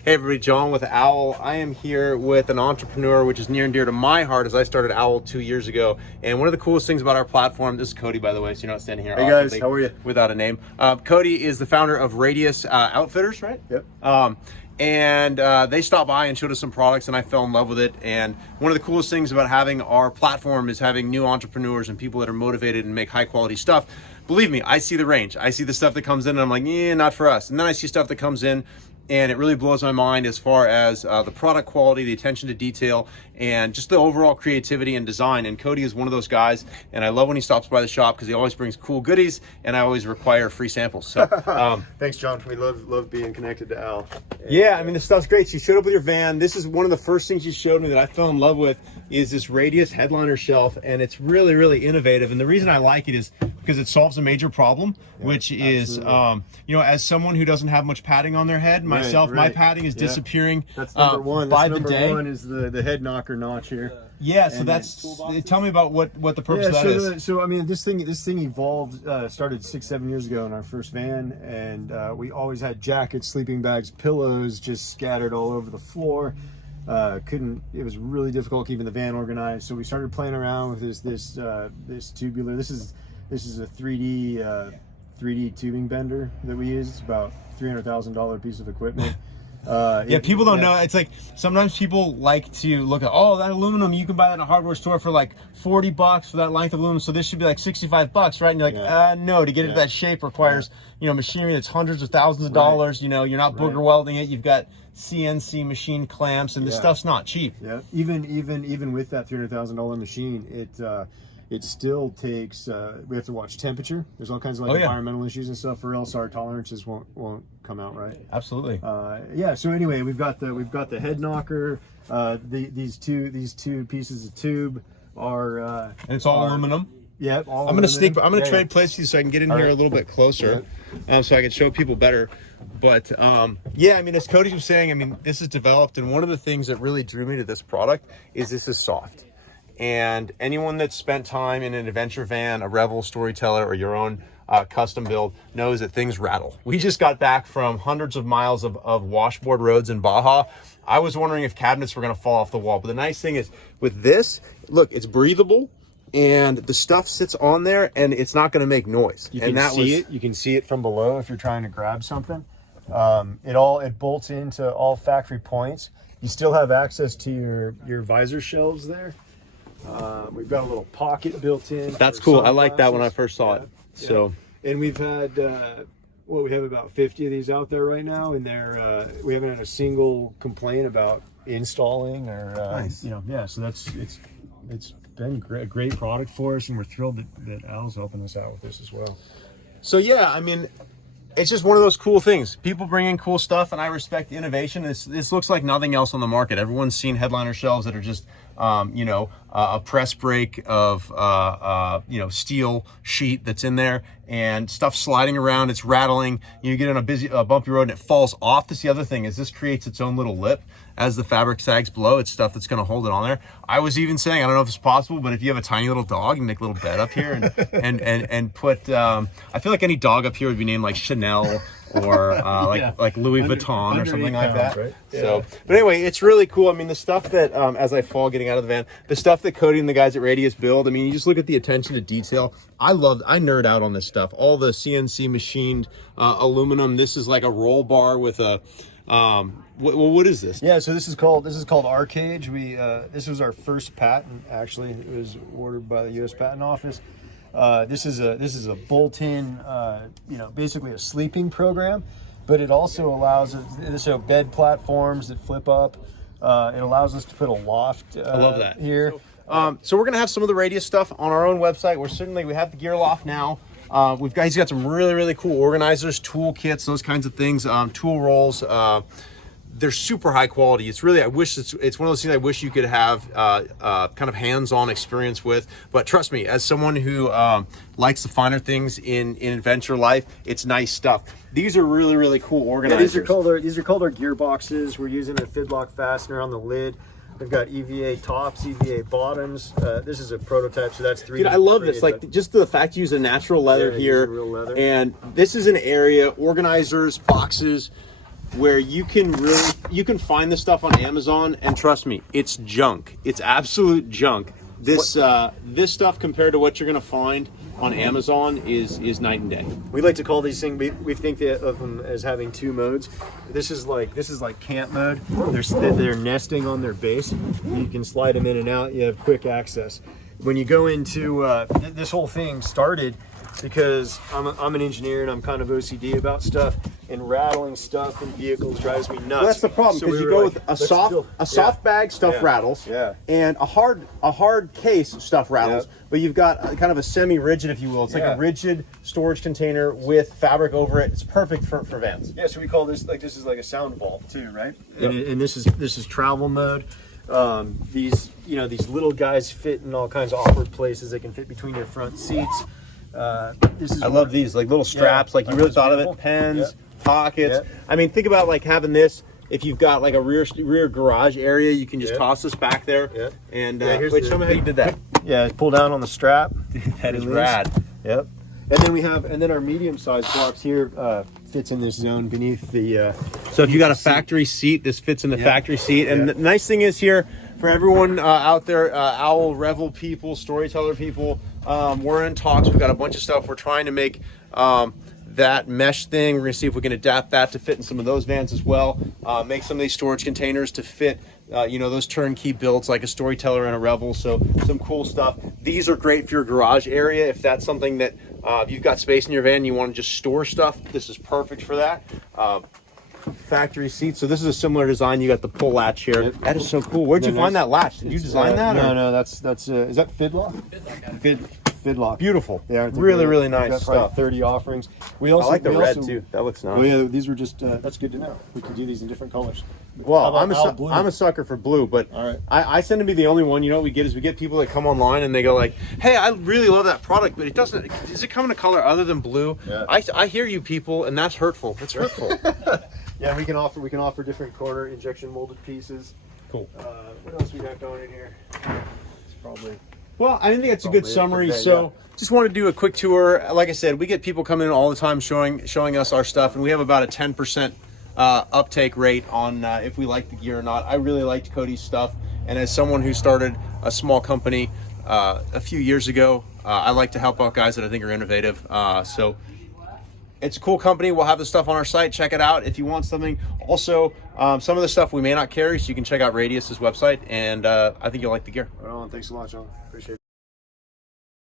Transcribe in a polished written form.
Hey everybody, John with Owl. I am here with an entrepreneur, which is near and dear to my heart as I started Owl 2 years ago. And one of the coolest things about our platform, this is Cody, by the way, so you're not standing here hey guys, how are you? Without a name. Cody is the founder of Radius Outfitters, right? Yep. And they stopped by and showed us some products and I fell in love with it. And one of the coolest things about having our platform is having new entrepreneurs and people that are motivated and make high quality stuff. Believe me, I see the range. I see the stuff that comes in and I'm like, yeah, not for us. And then I see stuff that comes in and it really blows my mind as far as the product quality, the attention to detail, and just the overall creativity and design. And Cody is one of those guys, and I love when he stops by the shop because he always brings cool goodies, and I always require free samples. So, thanks, John. We love being connected to Al. Yeah, I mean, the stuff's great. She showed up with your van. This is one of the first things she showed me that I fell in love with is this Radius headliner shelf, and it's really, really innovative. And the reason I like it is because it solves a major problem, which is, you know, as someone who doesn't have much padding on their head, myself, my padding is disappearing. That's number one. By That's the number day. one is the head knocker notch here. Yeah, so that's. Tell me about what the purpose of that is. So I mean, this thing evolved, started 6-7 years ago in our first van, and we always had jackets, sleeping bags, pillows just scattered all over the floor. It was really difficult keeping the van organized. So we started playing around with this tubular. This is a 3D tubing bender that we use. It's about $300,000 piece of equipment. People don't know. It's like sometimes people like to look at, oh, that aluminum, you can buy that in a hardware store for like $40 for that length of aluminum, so this should be like $65, right? And you're like, no, to get it to that shape requires machinery that's hundreds of thousands of dollars. You know, you're not booger welding it. You've got CNC machine clamps, and this stuff's not cheap. Yeah, even with that $300,000 machine, it still takes. We have to watch temperature. There's all kinds of environmental issues and stuff, or else our tolerances won't come out right. Absolutely. So anyway, we've got the head knocker. These two pieces of tube are. And it's all aluminum. Yeah. I'm gonna trade places with you so I can get in here a little bit closer, so I can show people better. But I mean, as Cody was saying, I mean, this is developed, and one of the things that really drew me to this product is this is soft. And anyone that's spent time in an adventure van, a Revels, Storyteller, or your own custom build knows that things rattle. We just got back from hundreds of miles of washboard roads in Baja. I was wondering if cabinets were going to fall off the wall. But the nice thing is with this, look, it's breathable. And the stuff sits on there, and it's not going to make noise. You can see it from below if you're trying to grab something. It bolts into all factory points. You still have access to your visor shelves there. We've got a little pocket built in. That's cool. I like that when I first saw it. So, and we've had we have about 50 of these out there right now, and we haven't had a single complaint about installing or nice. So it's been a great product for us, and we're thrilled that Al's helping us out with this as well. So I mean, it's just one of those cool things. People bring in cool stuff, and I respect innovation. This looks like nothing else on the market. Everyone's seen headliner shelves that are just, a press brake of, steel sheet that's in there, and stuff sliding around. It's rattling. You get on a bumpy road, and it falls off. This the other thing is this creates its own little lip as the fabric sags below. It's stuff that's going to hold it on there. I was even saying, I don't know if it's possible, but if you have a tiny little dog, you make a little bed up here and put. I feel like any dog up here would be named like Chanel or like Louis Vuitton or something like that. Right? Yeah. So, but anyway, it's really cool. I mean, the stuff that as I fall getting out of the van, the stuff that Cody and the guys at Radius build. I mean, you just look at the attention to detail. I nerd out on this stuff. All the CNC machined aluminum. This is like a roll bar with a. What is this? Yeah, so this is called R-Cage. This was our first patent. Actually, it was ordered by the U.S. Patent Office. This is a bolt-in, basically a sleeping program, but it also allows us. So bed platforms that flip up. It allows us to put a loft. I love that here. So we're gonna have some of the Radius stuff on our own website. We have the gear loft now. He's got some really, really cool organizers, tool kits, those kinds of things, tool rolls. They're super high quality. It's really, it's one of those things I wish you could have kind of hands-on experience with. But trust me, as someone who likes the finer things in adventure life, it's nice stuff. These are really, really cool organizers. Yeah, these are called our gear boxes. We're using a Fidlock fastener on the lid. We've got EVA tops, EVA bottoms. This is a prototype, so that's 3D. Dude, I love this. Like, just the fact you use a natural leather here. Real leather. And this is an area, organizers, boxes. where you can find this stuff on Amazon, and trust me, it's junk. It's absolute junk. This this stuff compared to what you're gonna find on Amazon is night and day. We like to call these things. We think of them as having two modes. This is like camp mode. They're nesting on their base. You can slide them in and out. You have quick access. When you go into this whole thing started because I'm an engineer and I'm kind of OCD about stuff, and rattling stuff in vehicles drives me nuts. Well, that's the problem, because you go with a soft bag stuff rattles, and a hard case stuff rattles, but you've got kind of a semi-rigid, if you will. It's like a rigid storage container with fabric over it. It's perfect for vans. Yeah, so we call this is like a sound vault too, right? Yep. And this is travel mode. These little guys fit in all kinds of awkward places. They can fit between your front seats. I love these like little straps. Like you really thought of it. Pens, pockets. I mean, think about like having this. If you've got like a rear garage area, you can just toss this back there. And show me how you did that. Yeah, pull down on the strap. That is rad. Yep. And then our medium-sized box here fits in this zone beneath the. So if you got a factory seat, this fits in the factory seat. And the nice thing is here for everyone out there, Owl, Revel people, Storyteller people, we're in talks. We've got a bunch of stuff. We're trying to make that mesh thing. We're gonna see if we can adapt that to fit in some of those vans as well. Make some of these storage containers to fit those turnkey builds like a Storyteller and a Revel. So some cool stuff. These are great for your garage area. If that's something that you've got space in your van and you want to just store stuff, this is perfect for that. Factory seats. So this is a similar design. You got the pull latch here. That is so cool. Where'd you find that latch? Did you design that? No, that's is that Fidlock? Fidlock. Beautiful. They are really nice stuff. 30 offerings. I like the red too. That looks nice. Well, yeah, these were just. That's good to know. We can do these in different colors. Well, I'm a sucker for blue, but I tend to be the only one. You know what we get is we get people that come online and they go like, "Hey, I really love that product, but it doesn't. Does it come in a color other than blue?" Yeah. I hear you people, and that's hurtful. It's hurtful. Yeah, we can offer different corner injection molded pieces. Cool. What else we got going in here? It's probably. Well, I think it's a good summary. So, just want to do a quick tour. Like I said, we get people coming in all the time showing us our stuff, and we have about a 10% uptake rate on if we like the gear or not. I really liked Cody's stuff, and as someone who started a small company a few years ago, I like to help out guys that I think are innovative. So it's a cool company. We'll have the stuff on our site. Check it out if you want something. Also, some of the stuff we may not carry, so you can check out Radius's website, and I think you'll like the gear. Right on. Thanks a lot, John. Appreciate it.